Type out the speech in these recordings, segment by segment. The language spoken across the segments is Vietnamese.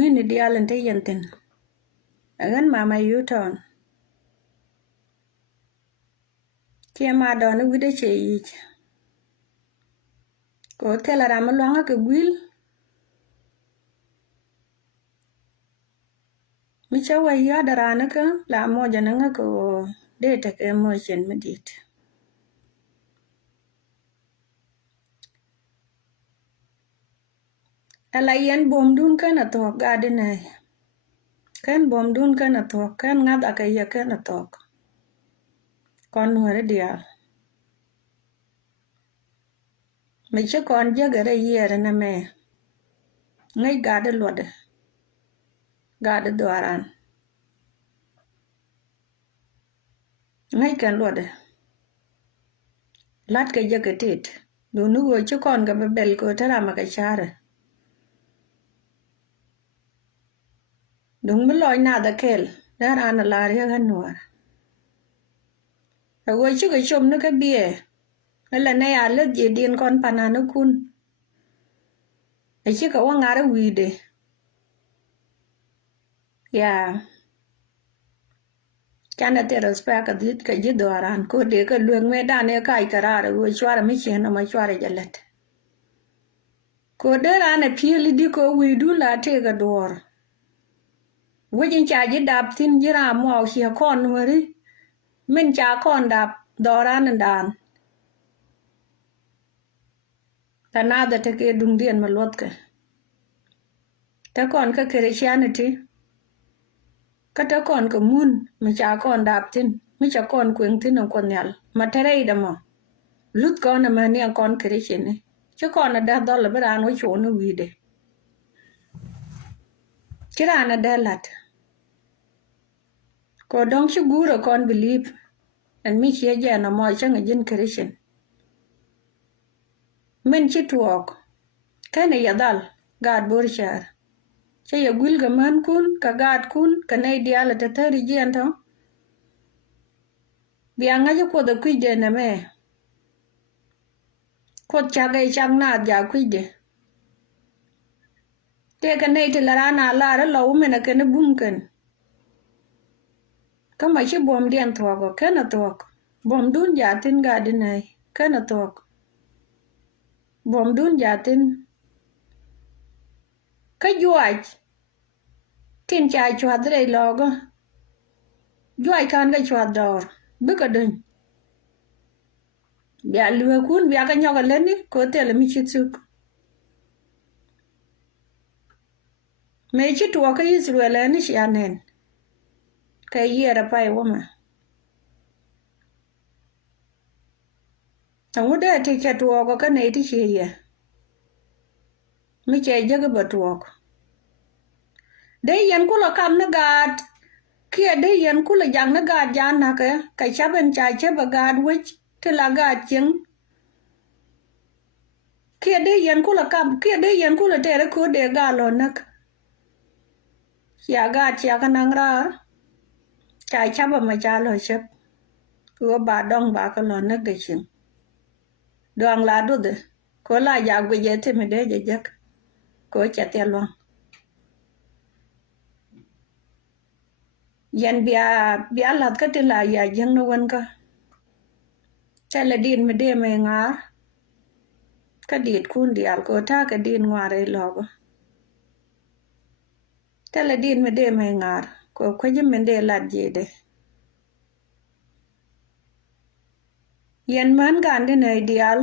wini dialan te yentin agan mama yuton kia ma don wide che yich ko tela rama longa ke gwil micha wa ya darana ka la moja nanga ko data ke mo chen medit ala yen bom dun kana to gadene kan bom dun kana to kan ngad akaya kana to kon wore dia micha kon jagare yere na me ngai gade lode gade doaran ngai kan lode lat ke jagatit do nugo chukon ga bel ko tara maka chare dung meloy na da kel dara na lari ga nuar ago chu ga chom na ka bie ala na ya le je din kon panana kun chi ka wa ngara wide ya kana te respect ka dit ka ji doaran ko de ka lueng me da ne kai karara go chwara mi chen ma chwara jalet ko de ra na pili di ko widu la te ga dor wajin cha ji dap tin jira mo hi kon wari min cha kon dap doran dan tanada te ke dung dien ma lot ka ta kon ka christianity ka ta kon ka mun mi cha kon dap tin mi cha kon kweng tin kon nyal ma tere da mo lut kon ma ne kon christian ne cha kon da dol ba ran wo cho no wide kira na dalat ko dong chu guro kon believe and mi che ja na mo cha ngin christian min chi tuok kana yadal gad borchar che ya gul ga man kun ka gad kun ka nei diala ta tari jian to bianga jo ko da kuide na me ko cha ga chang na ja kuide te ka nei te la na la ra lo me na ke na bum kan ka ma chi bom dian to go kana tok bom dun ja tin ga de nei kana tok bom dun ja tin ka juaj tin cha chwa dre logo juaj kan ga chwa dor bu ka dun bia luwe kun bia ka nyoga leni ko tele mi chitsuk me chi tuwa ka Israel ni shanen ka yera pai woma tangude ti cha tuwa ko ka nei ti che ye mi che jaga batuwa dai yan kula kam na gad kia dai yan kula jang na gad jan na ka chaben cha che ba gad wich te la gad ching kia dai yan kula kam kia dai yan kula tere ko de ga lo nak ya gad cha ka nang ra cha chaba ma cha lo chep ko ba dong ba ka lo nak de ching doang la do de ko la ya gwe je te me de je jak ko cha te lo yan bia lat ka te la ya jeng no wan ka cha la din me de me nga ka dit kun dial ko ta ka din ngare logo ta la din me de me ngar ko ko je me de lat je de yan man gan de ne dial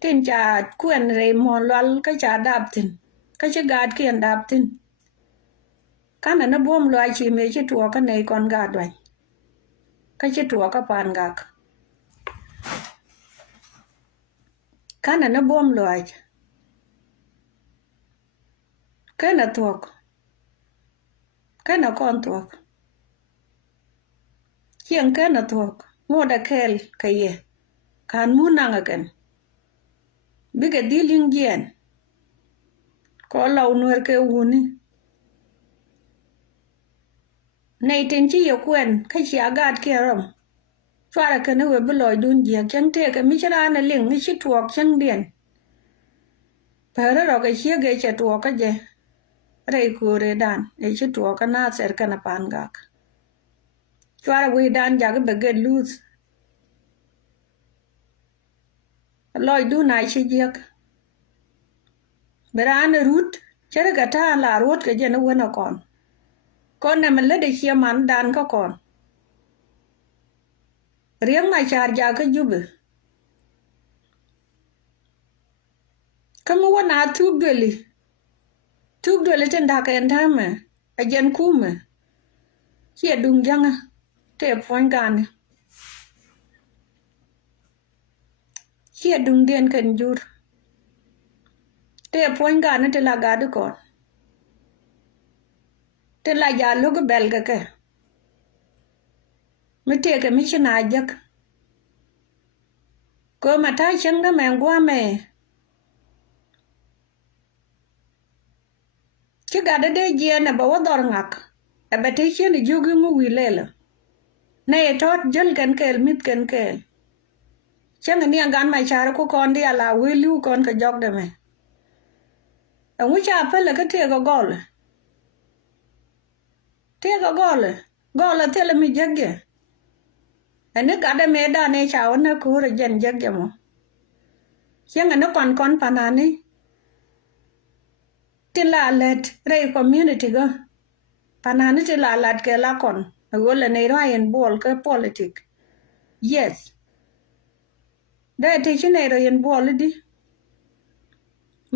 tin cha kuen re mo lal ka cha dap tin ka cha gad kien dap tin kana na bom lo chi me chi tuo ka nei kon ga dwa ka chi tuo ka pan gak kana na bom lo kana tuok kana kon tuok kien kana tuok ngoda kel ka ye kan munanga kan biga diling gen ko law nuer ke wuni nei ten chi yo kwen ka chi agad ke rom chwara ka ne we bloy dun ji ken te ka mi chara na ling ni chi tuok chen dien para ro ka chi ge cha tuok ka je rei kore dan e chi tuo kana ser kana pangak chwara we dan jag beget lose loy du na chi jek beran rut chere kata la rut ke jena wona kon na mele de chi man dan ka kon riang ma char ja ka jube kamu wona tugdeli ten da ka entame a jen kume chi dung janga te pon gan chi dung den kan jur te pon gan te la gadu kon te la ja lug belga ke mi te ke mi china jak ko mata changa men gwa me chi gada de je na ba wador ngak e bete chen jugu mu wilela na e tot jel kan kel mit kan kel changa ni gan ma char ko kon dia la wilu kon ka jog de me ngu cha pele ka te go gol te le mi jagge ene gada me da ne cha ona ku re jen jagge mo changa no kon panani tila let rei community go panani tila lat ke la kon gola ne ryan bol ke politic yes da te chine ryan bol di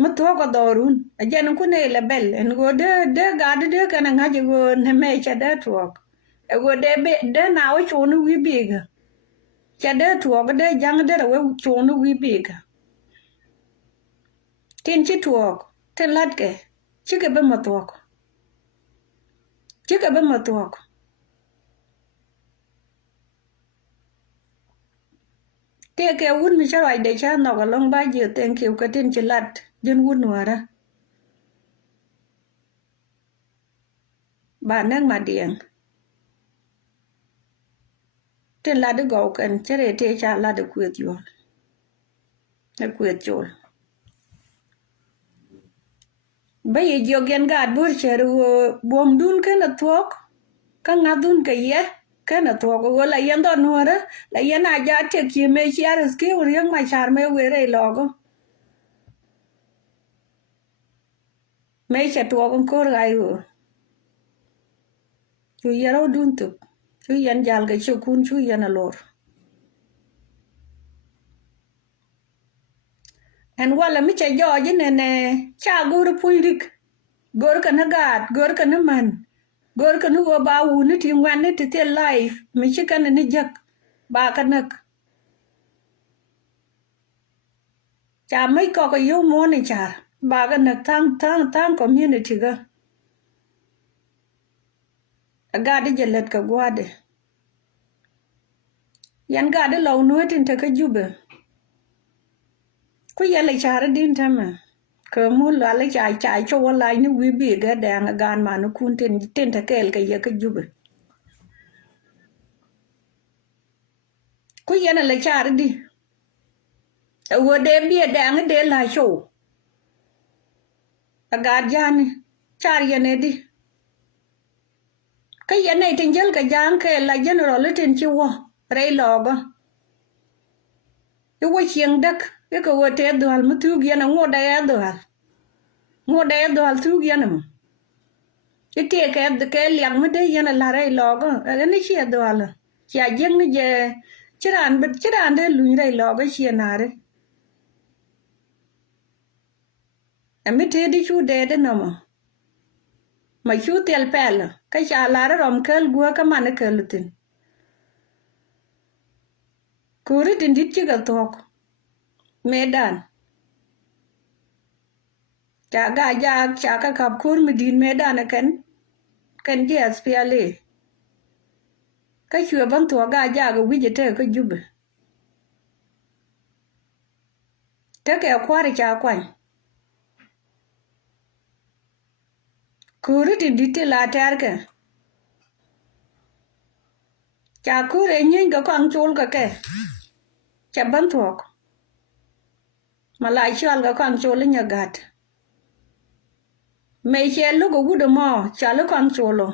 mutwa ko dorun ajen ku ne label en go de gad de kana ngaje go ne me cha da tuok e go de be de na o chunu wi biga cha de tuok de jang de we chunu wi biga tin chi tuok ten lat ke chi ke be matuok te ke un mi chawai de cha no ga long ba ji thank you ka tin chi lat jin un wara ba nang ma dieng ten la de go kan chere te cha la de kwet yo na kwet chol ba ye jogen gad bur cheru bom dun ke na tuok ka ngadun ke ye ke na tuok go la yen don wara la yen a ja te ki me chiar ske uriang ma char me were logo me cha tuok ko rai go chu yero dun tu chu yen jal ke chu kun chu yen alor en wala mi cha jo ji ne cha gur puirik gor kana gad gor kana man gor kana go ba wu ni ti ngwan ni ti life mi chi kana ni jak ba kanak cha mai ko ko yo mo ni cha ba kanak tang community ga gadi jelet ka gwade yan gadi law nuetin ta ka jube ku yele chara din tama ka mu la le cha cho wala ni wi bi ga da gan ma no kun tin ta kel ka ye ka jube ku yana le chara di wo de bi da nga de la show aga jani char yene di ka yene tin jel ka jang ke la general tin chi wo rei logo wo chieng dak ko wo te dal mu tu gi na ngoda ya dal tu gi na ite ke liang mu de yana la rei logo ni chi dal chi a jeng ni je chiran de lu rei logo chi na re ami te di chu de no ma chu tel pel ka cha la rom kel gua ka man kel tin kuri tin dit chi ga tok medan cha ga ja cha ka kap kur mi din medan kan je aspiale ka chue ban to ga ja ga wi je te ka jube te ke kwari cha kwan kuri tin dit la ter ke cha kure nyin ga kwang chul ka ke cha ban to malai chal ga kwang chul nya gat me che lu go gudo mo cha lu kon cholo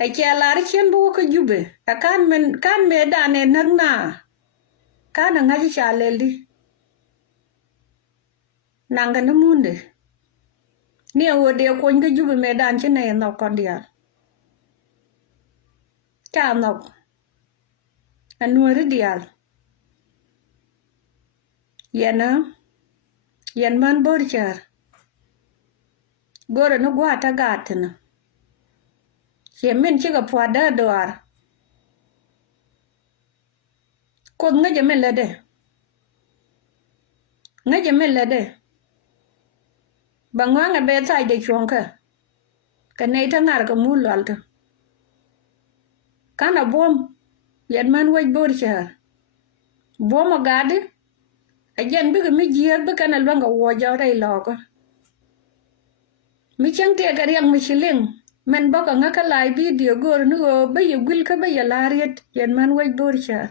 ai che la ri chen bu ko jube ta kan me da ne na kan nga ji cha le li nanga na munde ni wo de ko nga jube me dan che ne no kon dia cha no anuari dial yana yan man bor char gora no gwa ta gatna yemen chiga pwada doar kod nga jamen lede bangwanga be tai de chonka kanai ta ngar ka mulalta kana bom yan man waj bor char bom agade ajen bi mi jier bi kana lwanga woja rai logo mi chang te ga yang mi chiling men boka nga ka lai video gor nu ba ye gul ka ba ya lariet yan man waj bor char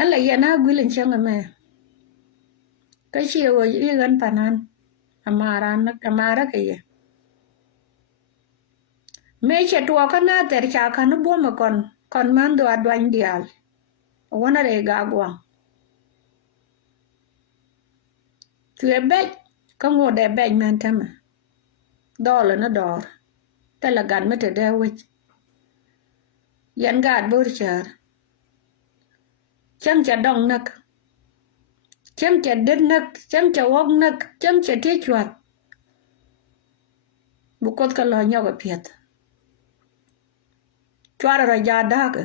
ala yana gulin chang me ka chi wo yi gan panan amara ka ye me che to ka na ter cha ka no bo ma kon man do adwan dial wona re ga gwa chue be ka ngo de be man tama dol na dor ta la gan mete de wich yan gad bor char cham cha dong nak cham cha dit nak cham cha wok nak cham cha ti chwat bu kot ka lo nyoga piet chwara ra ja dak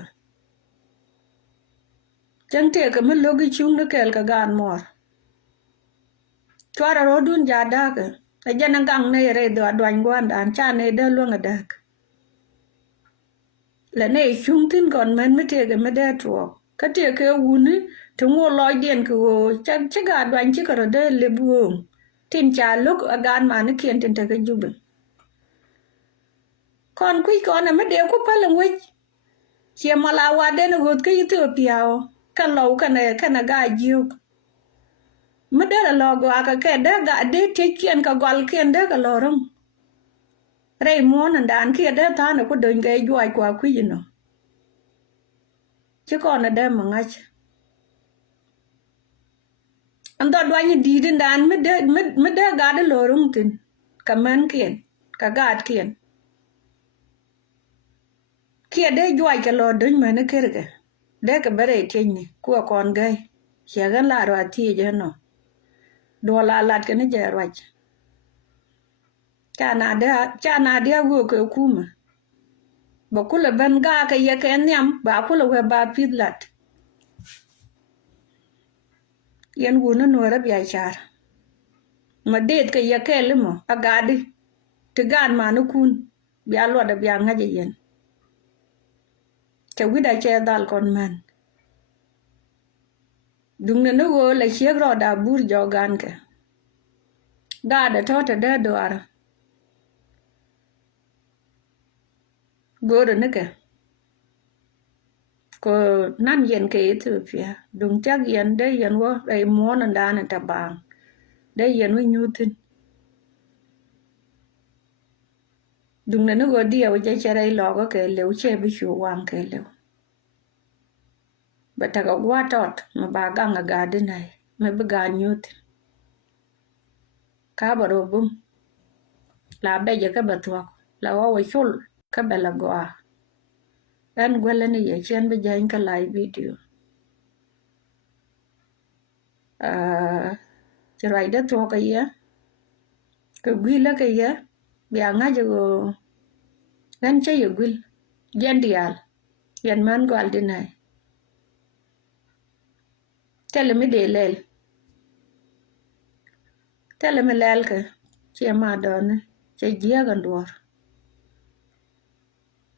cham te ka mi logi chung na kel ka gan mor chwara ro dun ja dak a jana gang ne re do adwan gwan dan cha ne de lo ngadak la ne chung tin kon men mi te ga me de tro ka te ke wuni to ngo loy den ko cha ga adwan chi ka de le buong tin cha luk agan ma ne kien tin te ka jube kon kui kon me de ko pa lang wich chia mala wa de no got ka Ethiopia ka lo ka na ga juk me de lo go aka ke de ga de te kien ka gol kien de ka lorong rei mon dan kia de ta no ko den ga juai kwa kui no chứ còn ở đây mà ngay anh ta đoán như đi đến đàn mới đỡ gà để lừa rung tin cảm ơn kiền cả gà kia để duai cái lừa đến mà nó kia cái để cái bể trên này của con gái chỉ gần là rồi thì chứ nó đồ là cái nó giờ rồi cha na dia vừa cái cú mà bakula ban ga ka ye ka nyam ba kula we ba pidlat yen wuna no rab ya char ma det ka ye ka limo agadi te gan ma no kun bi alwa da bi anga je yen te wida che dal kon man dung ne no go la che ro da bur jo gan ka ga da to te da do ara goro neke ko nan yen ke Ethiopia dung chắc yen de yen wo dai mon ndan ta bang de yen wi nyutin dung ne go dia wo je chere lo go ke lew che bi chu wang ke lew bata ga wa tot ma ba ga nga ga de nai me bi ga nyutin ka baro bum la be je ka batwa la wo chul ka bela goa dan gwele ni ye chen be jain ka live video chirai da to ka ye ka gwila ka ye bia nga jo gan che ye gwil gen dial yan man gwal dinai tele mi de lel ka che ma don che jia gan dor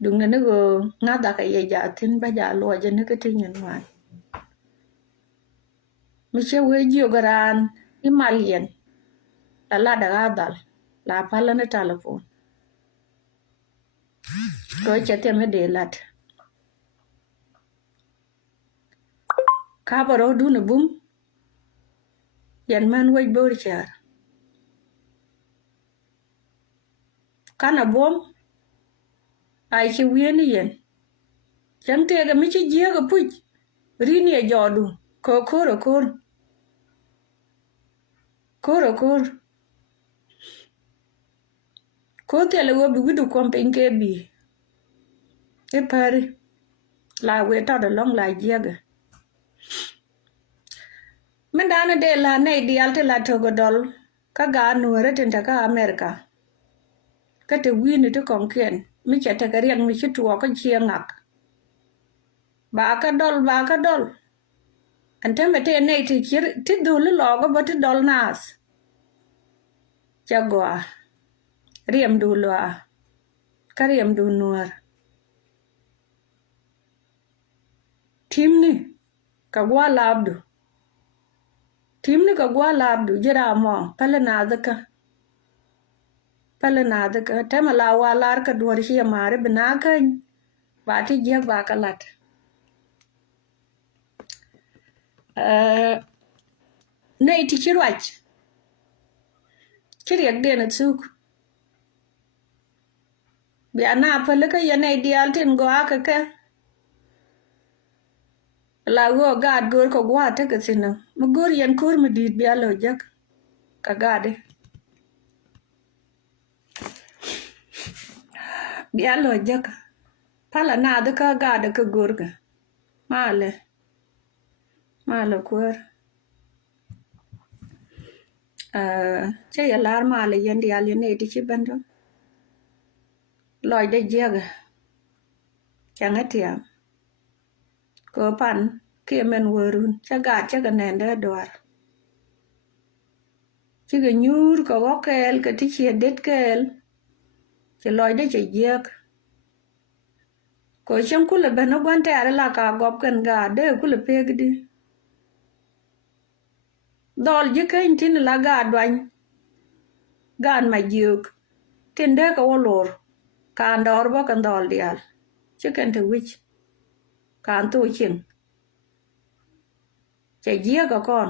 dung ne go nga da ka ye ja tin ba ja lo je ne ka tin yan wan mi che we jio garan imalien la da ga dal la pala ne telephone ko che te me de lat ka baro du ne bum yan man we bor char kana bom ai chi wien yen chẳng te ga mi chi je ga puj rini e jodu koro ko te le wo bi du kom pen ke bi e pare la we ta da long la je ga men dana de la ne di alte la to go dol ka ga nu re ten ta ka America ka te wini to kon ken mi cha ta ga riang mi chi tuo ko chi ngak ba ka dol ante mete ne ti chir ti dul lo go ba ti dol nas chagwa riem du lo ka riem du nuar timni ka gwa labdu jira mo pale na daka tema la walar ka duwar shi mare bina kan ba ti je ba ka lat ne ti chirwach chiriak de na tsuk bi ana pale ka yana ideal tin go aka ka la go gad gor ko gwa ta ka sino mu gor yan kur mu dit bi alo jak ka gade bi alo jak pala na da ka gade ka gor ga male kur che ya lar male yan di al ne ti chi bando loy de jega changa tiam ko pan ke men worun chaga nende dwar chiga nyur ko gokel ka ti che det kel che loy de che jeg ko chen kula beno gwante ara la ka gop kan ga de kula pegdi dol je ken tin la ga dwan gan ma juk tinde ka wolor kan dor bo kan dol dial chicken to which kan tu chin che je ka kon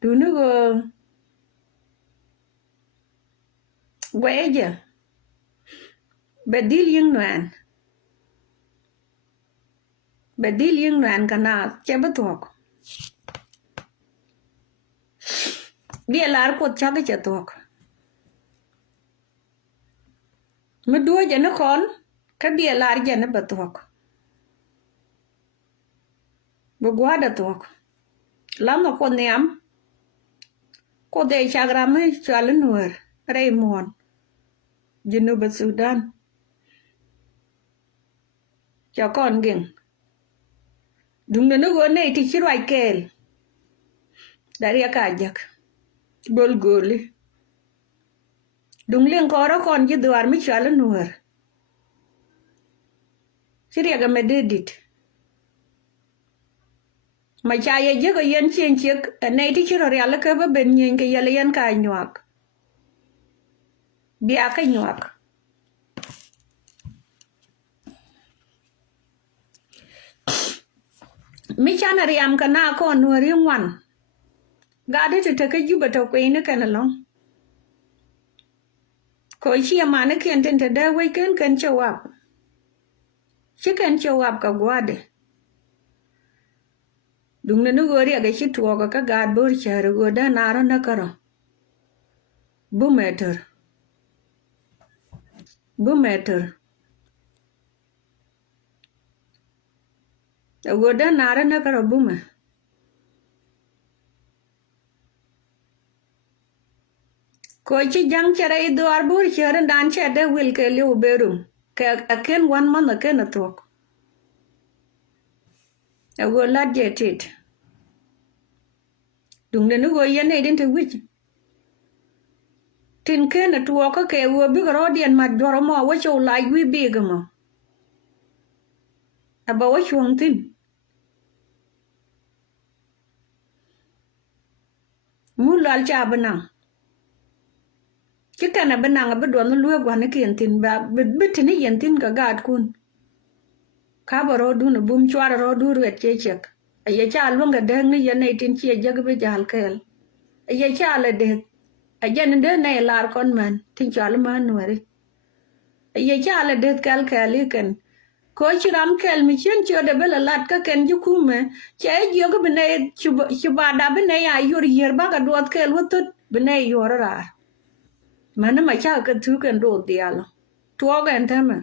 du nu go weje bedil yung nuan kana che betok dia lar ko chaga che tok me duo je na kon ka dia lar je na betok bu gwada tok lama ko niam ko de chagra me chal nuer Raymond Junub Sudan cho con geng dung na go ne ti chirwai kel daria ka jak bol goli dung len ko ro kon ji duar mi chal nuer chiria ga mededit ma cha ye je go yen chen chek ne ti chiro ya la ka ba ben nyen ke yele yen ka nyak bia ka nyak mi chana riam kana ko nueri ngwan gade te ka juba to ko ina kana long ko chi ma ne ken ten te da we ken chawap chicken chawap ka gwade dung ne go ri ga chi tuo ka gad bor char go da naro na karo bumeter go da naro na karo bume ko chi jang chara I duar bor char dan che da wil ke le berum ke aken wan man aken atok go la jetit dung ne go yen ne din te wich tin ken tuo ka ke wo bi ro dien ma doro mo wo cho lai wi bi ga mo aba wo chuang tin mu lal cha banang chicken banang ba do no lu gwa ne ken tin ba bit ni yen tin ka gad kun ka ba ro du no bum chwara ro du ret che chek ye cha lu ga de ni yen ne tin che jag be jal kel ye cha le de ajan de ne lar kon man tin chal man wari ye cha la det kal kaliken ko chiram kel mi chen cho de bela lat ka ken jukume che yo ko bene chuba da bene ya yor yer ba ka dot kel wotut bene yor ra mana ma cha ka tu ken do dialo to ga ntama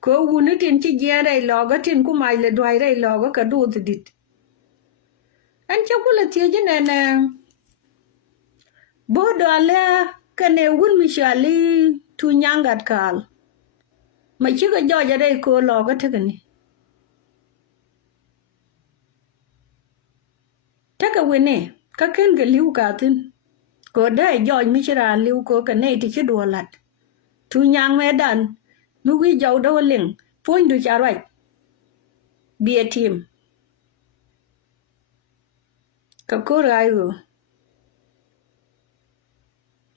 ko wuni tin ci jere logo tin ku mai le dwai re logo ka do dit an cha kula tie jene ne bo do le kane wun mi shali tu nyangat kal ma ci ga joja re ko logo tegani taka wene ka ken ga liu ka tin ko dai joj mi chira liu ko ka ne ti ci do lat tu nyang me dan nu wi jaw do ling pon du charai bia team ka ko rayu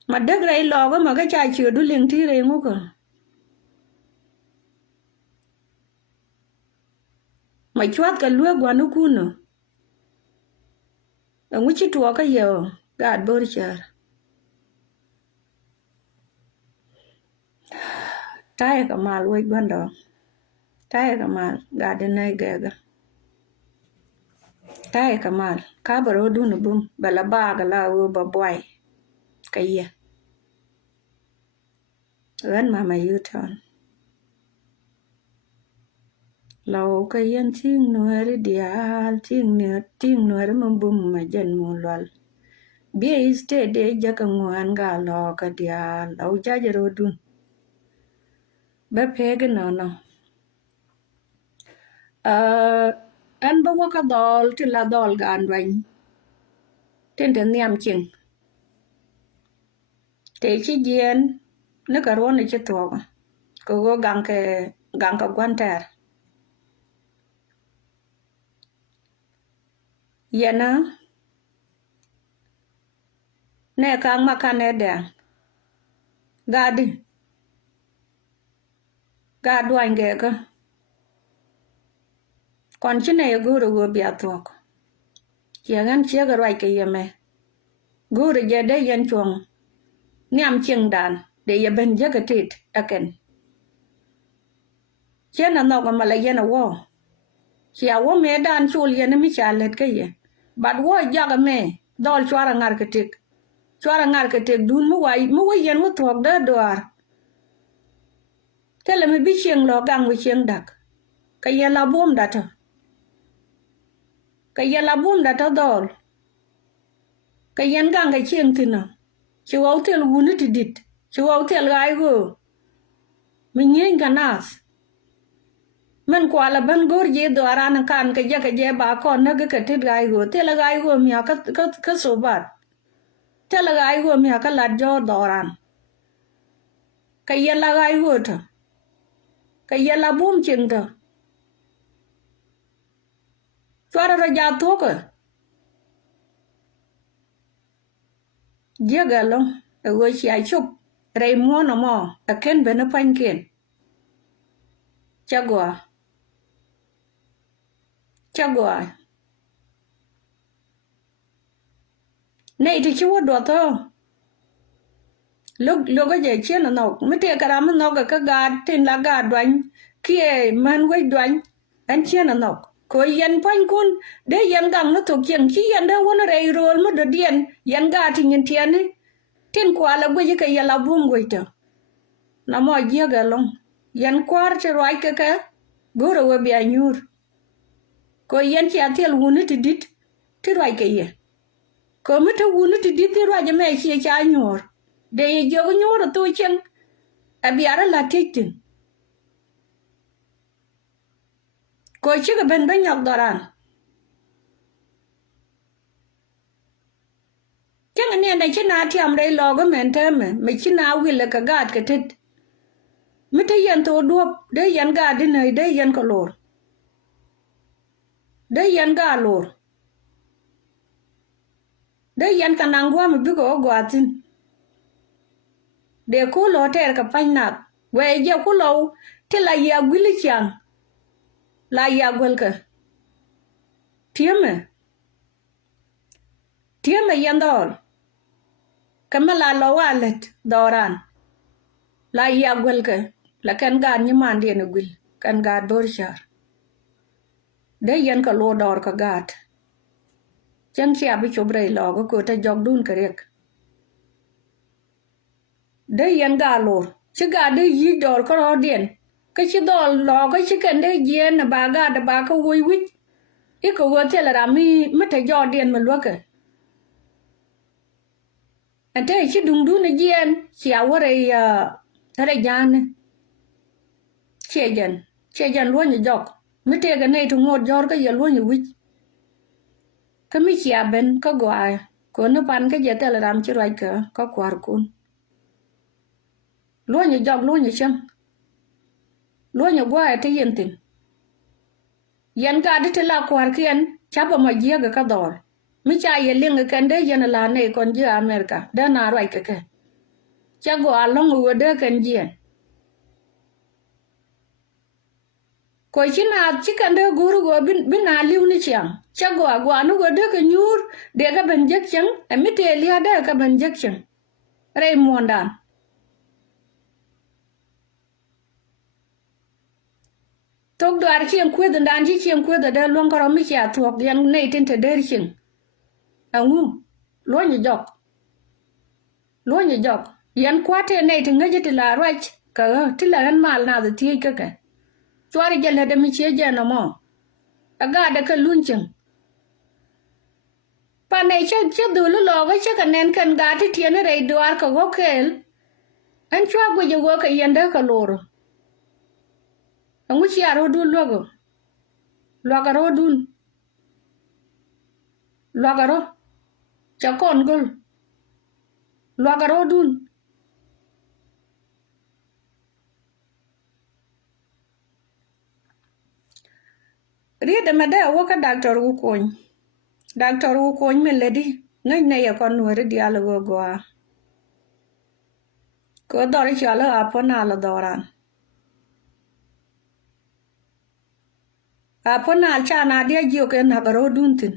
mà đất ray lò có mà cái chai chừa đu liền thi rồi ngô cơ mà chuát cái lúa qua nó cún nữa ở ngôi chít tua cái giờ gạt bơ chờ trái cả mà lúa quan đó trái cả mà gạt đến nay ghê ghê trái cả mà cá bờ rô đu nè bum bà la ba cái la u bà boy cái gì ấn mà mày yêu thon lâu cái yên tiếng nuôi đi dial tiếng nuôi mà bum mà dân mù loal bia iste de jaka ngwan ga lo ka dial au jaja ro dun ba pege no no an ba waka dol ti la dol ga an wain ten ten niam ching te chi jien ne ka ro ne chi to ko go gang ka gwanter yana ne kang makane de gadi gadwan ge ka kon chine guru go bia tok chiangan chia ga rai ke yeme guru je de yen chong niam ching dan de ye ben jagatit aken chena no ga mala yena wo chia wo me dan chul yen mi chalet ke ye bad wo jaga me dol chwara ngar ke tek dun mu wai yen mu tok da doar tele me bi chieng lo gang wi chieng dak ka ye la bom data dol ka yen gang ka chieng tina chi wo tel wuni ti dit chi wo tel gai go mi nyen ganas men kwala ban gor je doara na kan ka je ba ko na ga ka tit gai go tel gai go mi ka so bat tel gai go mi ka la jo doran ka ye la gai go ta ka ye la bum ching ta chwara ra ja to ka je ga lo e go chi ai chup rei mo no mo a ken be na pan ken chagwa nei ti chu do to lo ga je chen no mi te kara mo no ka ga tin la ga dwan kie man wai dwan an chen no ko yen pan kun de yen gang no to kien chi yen da wona rei rol mo do dien yen ga tin yen tien ni tin kwa la gwe ka ya la bum gwe to na mo je ga long yen kwar che roi ka goro we bi anyur ko yen chi atel wuni ti dit ti roi ke ye ko mi to wuni ti dit ti roi me chi cha nyor de ye jo nyor to chen a biara la titin ko chi ga ben nyok doran chang ne na chi na tiam dei lo go men te me chi na wi le ka gat ka tit mi te yen to duop de yen ga di nei de yen ko lor de yen ga lor de yen ka nangwa mi bi ko gwatin de ko lo ter ka pannak we je ko lo ti la ya gwili chang la ya gwel ka tieme yen dol kama la lo walet doran la ya gwel ka la kan gan ni man de no gul kan gad borchar de yen ka lo dor ka gat chen chia bi chobre lo ko ta jog dun karek de yen ga lor chi ga de yi dor ko den ka chi dol lo ka chi kan de yen na ba ga da ba ka woi wit I ko wo te la rami mata jo den ma lo ka ante chi dung dun yen chi awore ya tare jan chejan lo ni jok mite ga nei to ngod jor ka ye lo ni wit ka mi chia ben ka gwa ko no pan ka je te la ram chi rai ka kwar kun lo ni jok lo ni chang lo ni gwa te yen tin yen ga de te la kwar kien chapa ma je ga ka dor mi cha ye ling ka de yen la nei kon je America da na rai ka cha gwa long wo de kan jien ko china chikan de guru go bin na liu ni chiang cha gwa no go de ka nyur de ka ben jek chang amite lia de ka ben jek chang rei mondan tok dar chien kwe dan ji chien kwe da long karo mi cha tuok yan nei tin te der ching angu lo ni jok yan kwate nei te ngaje ti la rach ka ti la ran mal na de ti ka chwari jelle de mi che je no mo aga de ka lunching pa nei che du lo ga che ka nen kan ga ti tiene rei duar ka go kel an chwa go je go ka yende ka loro angu chi aro du logo logaro dun logaro cha kon gol logaro dun riede ma da wo ka doctor wu koñ me ledi ngai ne ya kon nuore di ala go goa ko dor chala apona la doran apona cha na dia jio ke na garo dun tin